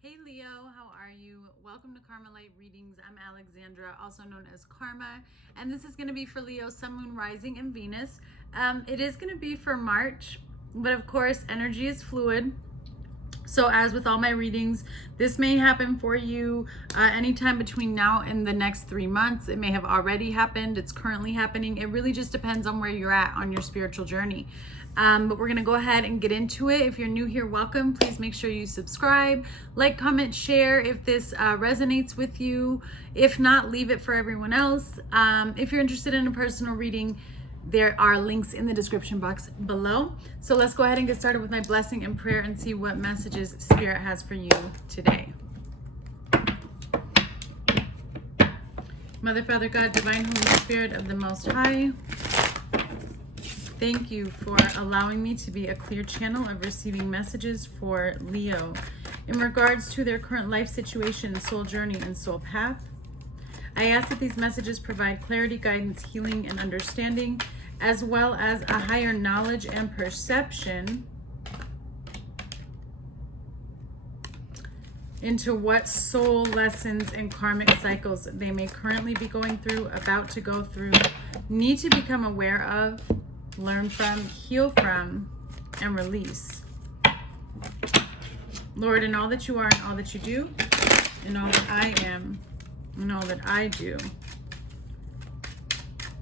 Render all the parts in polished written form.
Hey Leo, how are you? Welcome to Karma Light Readings. I'm Alexandra, also known as Karma, and this is going to be for Leo, Sun, Moon, Rising, and Venus. It is going to be for March, but of course, energy is fluid. So as with all my readings, this may happen for you anytime between now and the next 3 months. It may have already happened. It's currently happening. It really just depends on where you're at on your spiritual journey. But we're going to go ahead and get into it. If you're new here, welcome. Please make sure you subscribe, like, comment, share if this resonates with you. If not, leave it for everyone else. If you're interested in a personal reading, there are links in the description box below. So let's go ahead and get started with my blessing and prayer and see what messages Spirit has for you today. Mother, Father, God, Divine Holy Spirit of the Most High, thank you for allowing me to be a clear channel of receiving messages for Leo in regards to their current life situation, soul journey, and soul path. I ask that these messages provide clarity, guidance, healing, and understanding, as well as a higher knowledge and perception into what soul lessons and karmic cycles they may currently be going through, about to go through, need to become aware of, learn from, heal from, and release. Lord, in all that you are and all that you do, in all that I am and all that I do,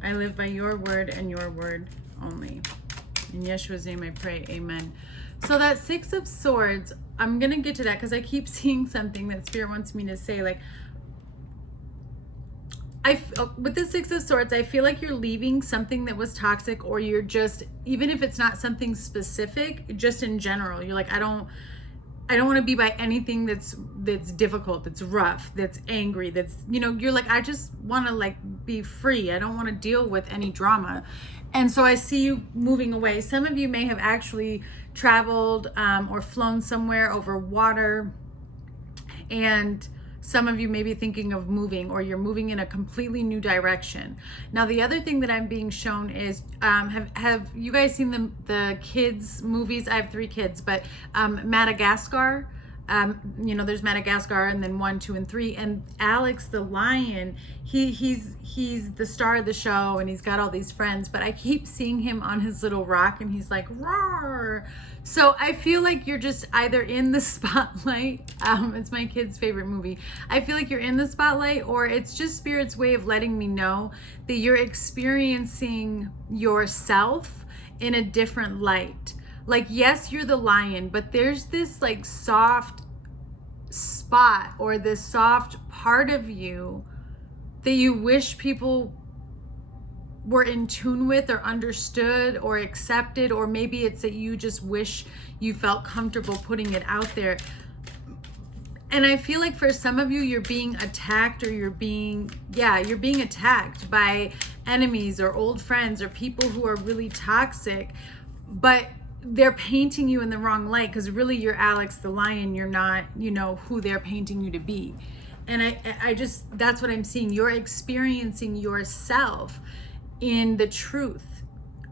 I live by your word and your word only. In Yeshua's name I pray, amen. So that Six of Swords, I'm going to get to that because I keep seeing something that Spirit wants me to say. Like, with the Six of Swords, I feel like you're leaving something that was toxic, or you're just, even if it's not something specific, just in general, you're like, I don't want to be by anything that's difficult, that's rough, that's angry, that's, you're like, I just want to be free. I don't want to deal with any drama. And so I see you moving away. Some of you may have actually traveled or flown somewhere over water, and some of you may be thinking of moving, or you're moving in a completely new direction. Now, the other thing that I'm being shown is, have you guys seen the kids movies? I have 3 kids, but Madagascar. There's Madagascar, and then 1, 2, and 3. And Alex the lion, he's the star of the show, and he's got all these friends. But I keep seeing him on his little rock, and he's like, roar. So I feel like you're just either in the spotlight. It's my kid's favorite movie. I feel like you're in the spotlight, or it's just Spirit's way of letting me know that you're experiencing yourself in a different light. Like, yes, you're the lion, but there's this soft spot, or this soft part of you that you wish people were in tune with, or understood, or accepted, or maybe it's that you just wish you felt comfortable putting it out there. And I feel like for some of you, you're being attacked, or you're being attacked by enemies or old friends or people who are really toxic, but they're painting you in the wrong light, because really you're Alex the lion. You're not, who they're painting you to be. And I just, that's what I'm seeing. You're experiencing yourself in the truth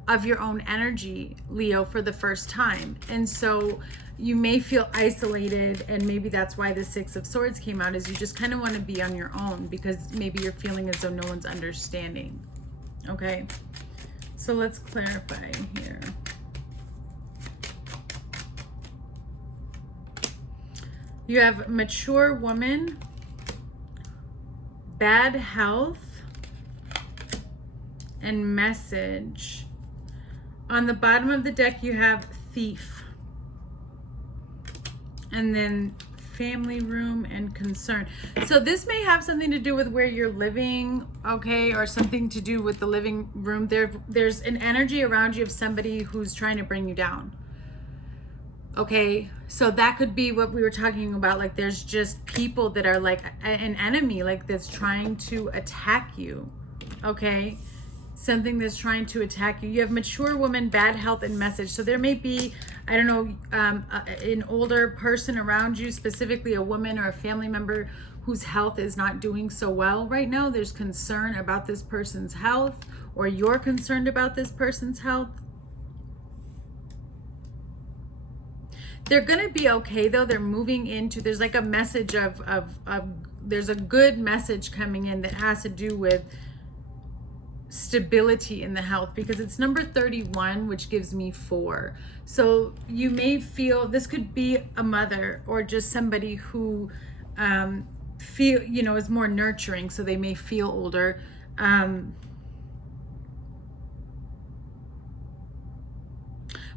of your own energy, Leo, for the first time. And so you may feel isolated, and maybe that's why the Six of Swords came out, is you just kind of want to be on your own, because maybe you're feeling as though no one's understanding. Okay, so let's clarify here. You have mature woman, bad health, and message. On the bottom of the deck, you have thief. And then family room and concern. So this may have something to do with where you're living, okay, or something to do with the living room. There's an energy around you of somebody who's trying to bring you down. Okay, so that could be what we were talking about. Like, there's just people that are like an enemy, like that's trying to attack you. Okay, something that's trying to attack you. You have mature woman, bad health, and message. So there may be, I don't know, an older person around you, specifically a woman or a family member whose health is not doing so well right now. There's concern about this person's health, or you're concerned about this person's health. They're gonna be okay though. They're moving into, there's like a message of there's a good message coming in that has to do with stability in the health, because it's number 31, which gives me 4. So you may feel, this could be a mother or just somebody who feel, is more nurturing, so they may feel older.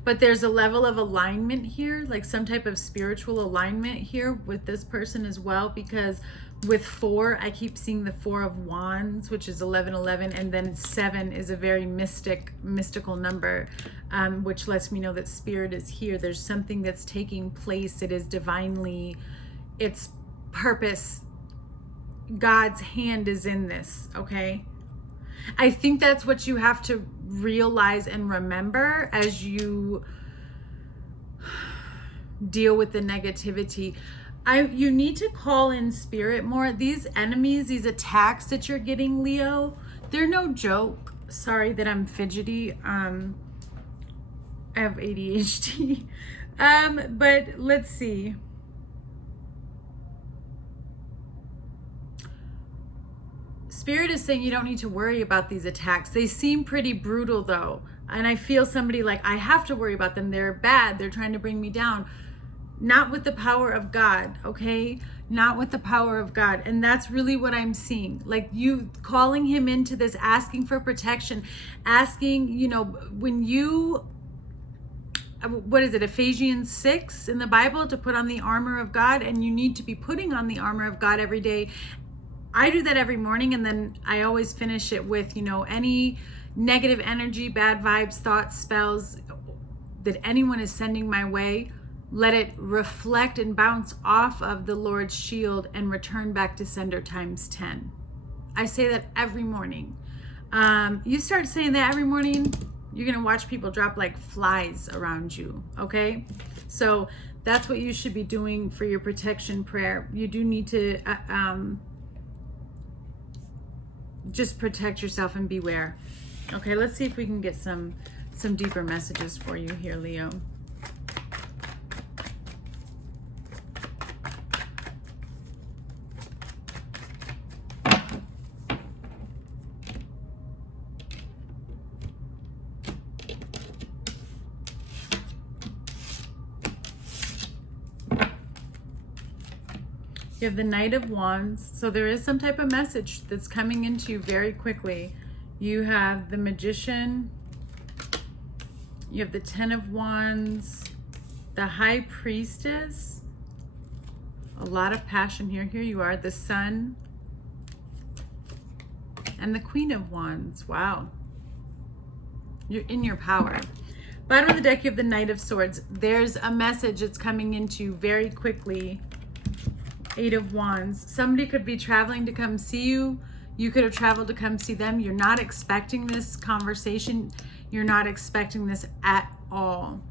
But there's a level of alignment here, like some type of spiritual alignment here with this person as well, because with 4, I keep seeing the 4 of Wands, which is 1111, and then 7 is a very mystical number, which lets me know that spirit is here. There's something that's taking place. It is divinely, it's purpose. God's hand is in this, okay? I think that's what you have to realize and remember as you deal with the negativity. You need to call in spirit more. These enemies, these attacks that you're getting, Leo, they're no joke. Sorry that I'm fidgety. I have ADHD. But let's see. Spirit is saying you don't need to worry about these attacks. They seem pretty brutal though. And I feel somebody like, I have to worry about them. They're bad. They're trying to bring me down. Not with the power of God, okay? Not with the power of God. And that's really what I'm seeing. Like you calling him into this, asking for protection, asking, when you, what is it, Ephesians 6 in the Bible, to put on the armor of God, and you need to be putting on the armor of God every day. I do that every morning, and then I always finish it with, any negative energy, bad vibes, thoughts, spells that anyone is sending my way, let it reflect and bounce off of the Lord's shield and return back to sender times 10. I say that every morning. You start saying that every morning, you're going to watch people drop like flies around you, okay? So that's what you should be doing for your protection prayer. You do need to just protect yourself and beware. Okay, let's see if we can get some deeper messages for you here, Leo. You have the Knight of Wands, so there is some type of message that's coming into you very quickly. You have the Magician, you have the Ten of Wands, the High Priestess, a lot of passion here. Here you are, the Sun, and the Queen of Wands. Wow, you're in your power. Bottom of the deck, you have the Knight of Swords. There's a message that's coming into you very quickly. 8 of Wands. Somebody could be traveling to come see you. You could have traveled to come see them. You're not expecting this conversation. You're not expecting this at all.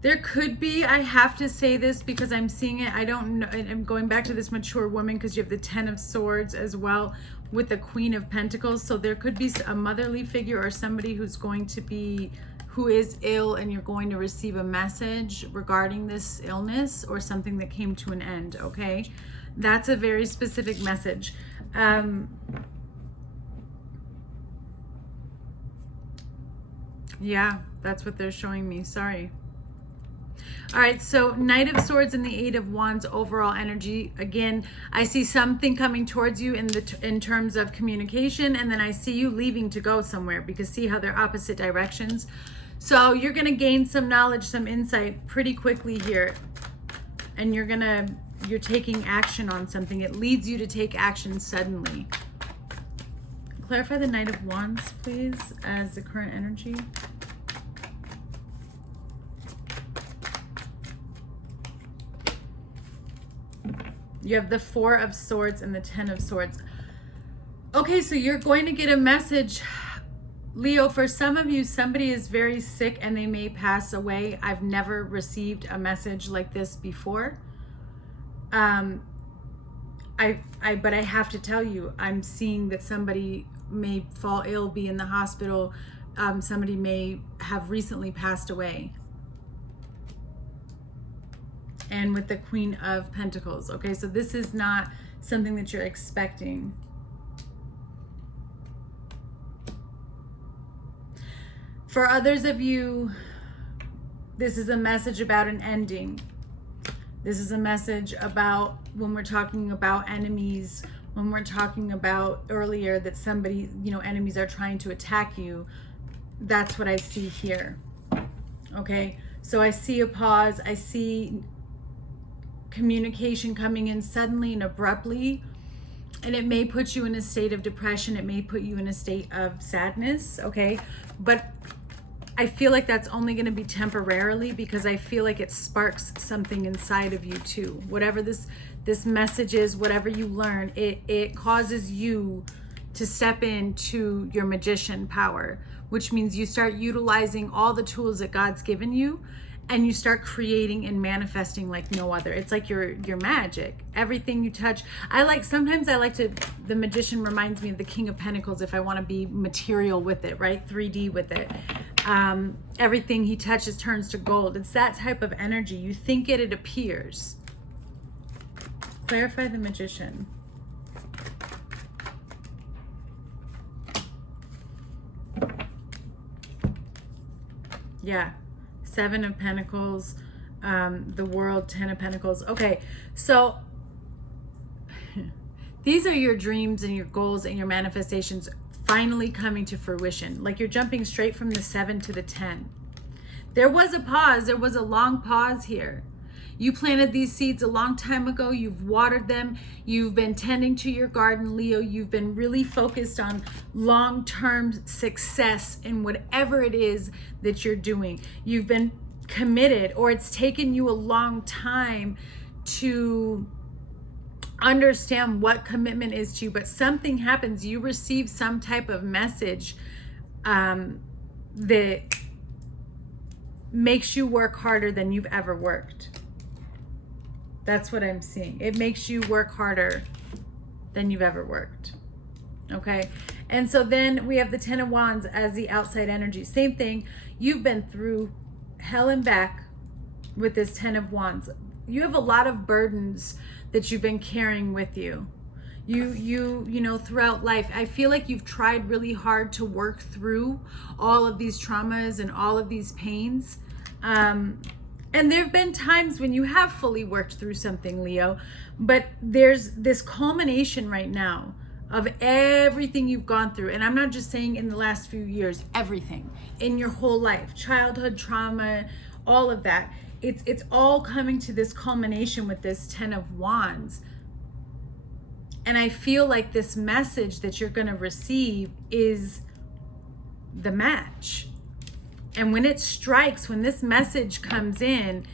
There could be, I have to say this because I'm seeing it, I don't know, I'm going back to this mature woman because you have the 10 of Swords as well with the Queen of Pentacles. So there could be a motherly figure or somebody who's going to be, who is ill, and you're going to receive a message regarding this illness or something that came to an end, okay? That's a very specific message. Yeah, that's what they're showing me, sorry. All right, so Knight of Swords and the 8 of Wands overall energy. Again, I see something coming towards you in terms of communication, and then I see you leaving to go somewhere, because see how they're opposite directions. So you're going to gain some knowledge, some insight pretty quickly here, and you're taking action on something. It leads you to take action suddenly. Clarify the Knight of Wands, please, as the current energy. You have the 4 of Swords and the 10 of Swords. Okay, so you're going to get a message, Leo. For some of you, somebody is very sick and they may pass away. I've never received a message like this before. but I have to tell you, I'm seeing that somebody may fall ill, be in the hospital. Somebody may have recently passed away. And with the Queen of Pentacles. Okay, so this is not something that you're expecting. For others of you, this is a message about an ending. This is a message about when we're talking about enemies, when we're talking about earlier that somebody, enemies are trying to attack you. That's what I see here. Okay, so I see a pause. I see communication coming in suddenly and abruptly, and it may put you in a state of depression. It may put you in a state of sadness. Okay, but I feel like that's only going to be temporarily, because I feel like it sparks something inside of you too. Whatever this message is, whatever you learn, it causes you to step into your magician power, which means you start utilizing all the tools that God's given you, and you start creating and manifesting like no other. It's like your magic. Everything you touch. Sometimes I like to, the magician reminds me of the King of Pentacles if I want to be material with it, right? 3D with it. Everything he touches turns to gold. It's that type of energy. You think it appears. Clarify the magician. Yeah. 7 of Pentacles, the World, 10 of Pentacles. Okay, so these are your dreams and your goals and your manifestations finally coming to fruition. Like you're jumping straight from the 7 to the 10. There was a pause. There was a long pause here. You planted these seeds a long time ago. You've watered them. You've been tending to your garden, Leo. You've been really focused on long-term success in whatever it is that you're doing. You've been committed, or it's taken you a long time to understand what commitment is to you, but something happens. You receive some type of message that makes you work harder than you've ever worked. That's what I'm seeing. It makes you work harder than you've ever worked. Okay. And so then we have the 10 of Wands as the outside energy. Same thing. You've been through hell and back with this 10 of Wands. You have a lot of burdens that you've been carrying with you. You know, throughout life, I feel like you've tried really hard to work through all of these traumas and all of these pains. And there have been times when you have fully worked through something, Leo, but there's this culmination right now of everything you've gone through. And I'm not just saying in the last few years, everything in your whole life, childhood trauma, all of that. It's all coming to this culmination with this 10 of Wands. And I feel like this message that you're going to receive is the match. And when it strikes, when this message comes in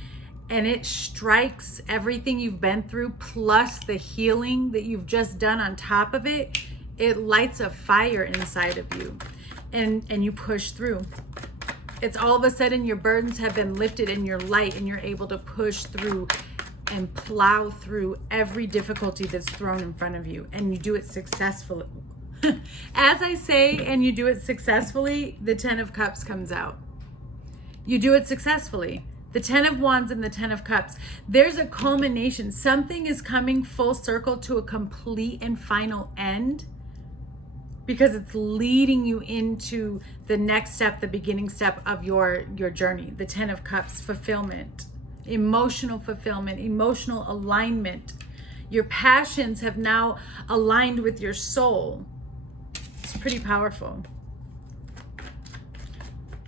and it strikes everything you've been through, plus the healing that you've just done on top of it, it lights a fire inside of you and you push through. It's all of a sudden your burdens have been lifted and you're light and you're able to push through and plow through every difficulty that's thrown in front of you, and you do it successfully. As I say, and you do it successfully, the 10 of Cups comes out. You do it successfully. The 10 of Wands and the 10 of Cups. There's a culmination. Something is coming full circle to a complete and final end, because it's leading you into the next step, the beginning step of your journey. The 10 of Cups, fulfillment, emotional fulfillment, emotional alignment. Your passions have now aligned with your soul. It's pretty powerful.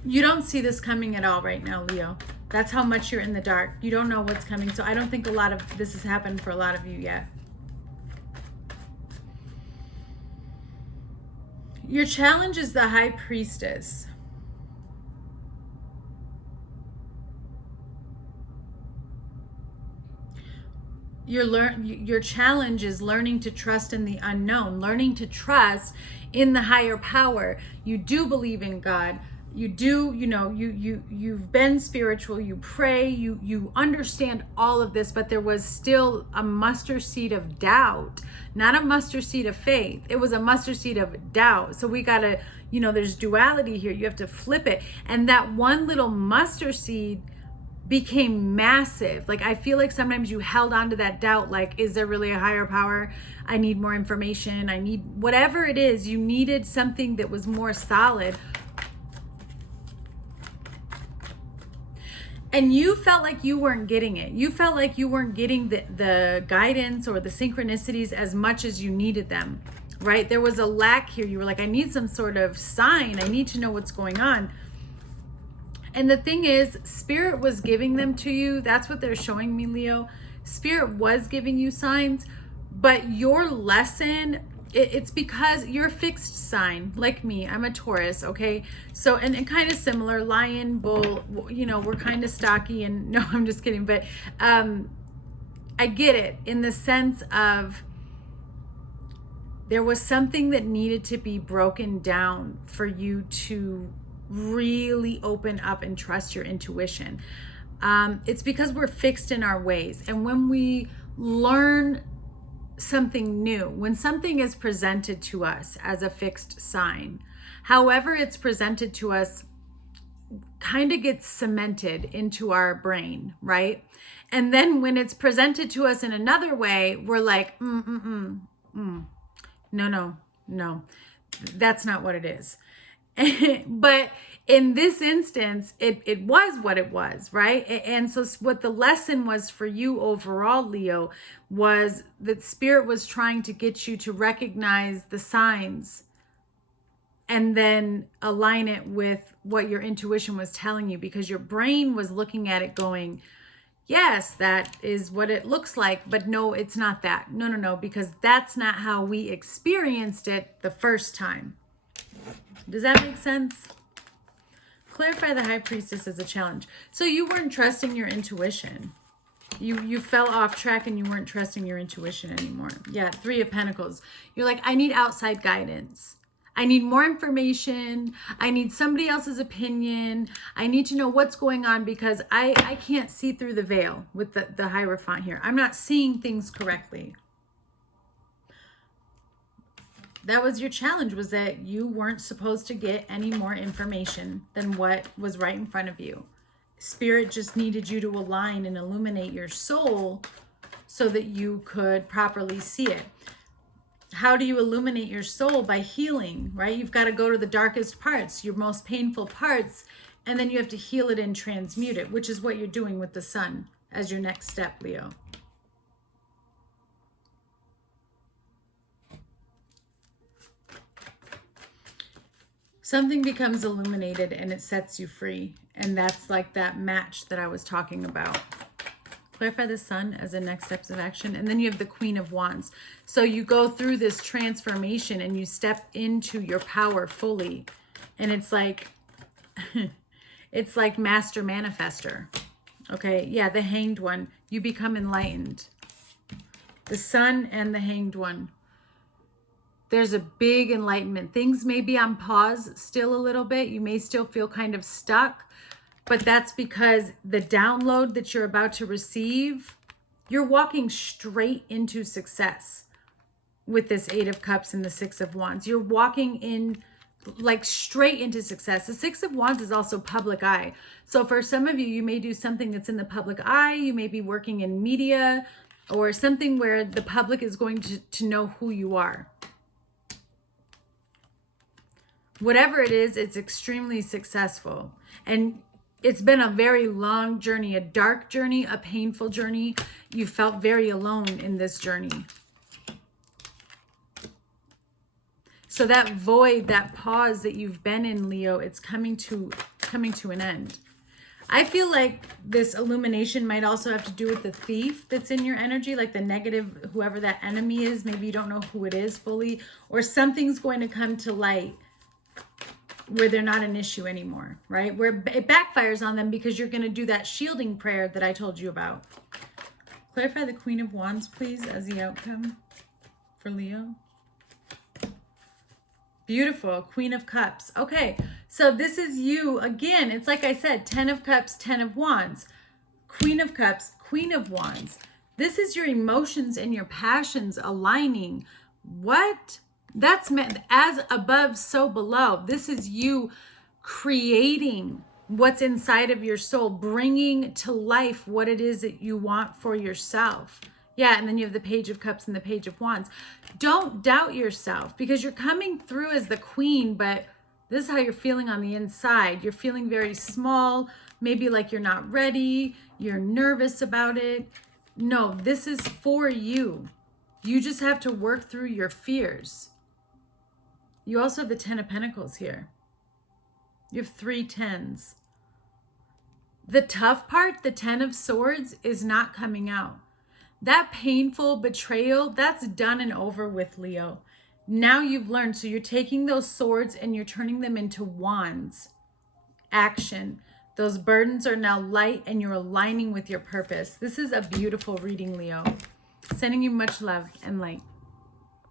You don't see this coming at all right now, Leo. That's how much you're in the dark. You don't know what's coming. So I don't think a lot of this has happened for a lot of you yet. Your challenge is the High Priestess. Your challenge is learning to trust in the unknown, learning to trust in the higher power. You do believe in God. you do, you've been spiritual, you pray, you understand all of this, but there was still a mustard seed of doubt, not a mustard seed of faith. It was a mustard seed of doubt. So we gotta, there's duality here. You have to flip it. And that one little mustard seed became massive. Like, I feel like sometimes you held on to that doubt, like, is there really a higher power? I need more information. I need whatever it is. You needed something that was more solid. And you felt like you weren't getting it. You felt like you weren't getting the guidance or the synchronicities as much as you needed them, right? There was a lack here. You were like, I need some sort of sign. I need to know what's going on. And the thing is, Spirit was giving them to you. That's what they're showing me, Leo. Spirit was giving you signs, but your lesson, it's because you're a fixed sign, like me. I'm a Taurus, okay? So, and kind of similar, lion, bull, we're kind of stocky, and no, I'm just kidding. But I get it in the sense of there was something that needed to be broken down for you to really open up and trust your intuition. It's because we're fixed in our ways. And when we learn something new, when something is presented to us as a fixed sign, however it's presented to us kind of gets cemented into our brain, right? And then when it's presented to us in another way, we're like, no, that's not what it is. But in this instance, it was what it was, right? And so what the lesson was for you overall, Leo, was that Spirit was trying to get you to recognize the signs and then align it with what your intuition was telling you, because your brain was looking at it going, yes, that is what it looks like, but no, it's not that. No, because that's not how we experienced it the first time. Does that make sense? Clarify the High Priestess as a challenge. So you weren't trusting your intuition. You fell off track and you weren't trusting your intuition anymore. Yeah, Three of Pentacles. You're like, I need outside guidance. I need more information. I need somebody else's opinion. I need to know what's going on because I can't see through the veil with the Hierophant here. I'm not seeing things correctly. That was your challenge, was that you weren't supposed to get any more information than what was right in front of you. Spirit just needed you to align and illuminate your soul so that you could properly see it. How do you illuminate your soul? By healing, right? You've got to go to the darkest parts, your most painful parts, and then you have to heal it and transmute it, which is what you're doing with the sun as your next step, Leo. Something becomes illuminated and it sets you free. And that's like that match that I was talking about. Clarify the sun as the next steps of action. And then you have the Queen of Wands. So you go through this transformation and you step into your power fully. And it's like, it's like Master Manifester. Okay, yeah, the Hanged One. You become enlightened. The Sun and the Hanged One. There's a big enlightenment. Things may be on pause still a little bit. You may still feel kind of stuck, but that's because the download that you're about to receive, you're walking straight into success with this Eight of Cups and the Six of Wands. You're walking in like straight into success. The Six of Wands is also public eye. So for some of you, you may do something that's in the public eye. You may be working in media or something where the public is going to know who you are. Whatever it is, it's extremely successful. And it's been a very long journey, a dark journey, a painful journey. You felt very alone in this journey. So that void, that pause that you've been in, Leo, it's coming to an end. I feel like this illumination might also have to do with the thief that's in your energy, like the negative, whoever that enemy is. Maybe you don't know who it is fully, or something's going to come to light where they're not an issue anymore, right? Where it backfires on them because you're going to do that shielding prayer that I told you about. Clarify the Queen of Wands, please, as the outcome for Leo. Beautiful. Queen of Cups. Okay, So this is you again. It's like I said, 10 of Cups, 10 of Wands, Queen of Cups, Queen of Wands. This is your emotions and your passions aligning. What? That's meant as above, so below. This is you creating what's inside of your soul, bringing to life what it is that you want for yourself. Yeah, and then you have the Page of Cups and the Page of Wands. Don't doubt yourself because you're coming through as the queen, but this is how you're feeling on the inside. You're feeling very small, maybe like you're not ready, you're nervous about it. No, this is for you. You just have to work through your fears. You also have the 10 of Pentacles here. You have 3 10s. The tough part, the 10 of Swords, is not coming out. That painful betrayal, that's done and over with, Leo. Now you've learned. So you're taking those swords and you're turning them into wands. Action. Those burdens are now light and you're aligning with your purpose. This is a beautiful reading, Leo. Sending you much love and light.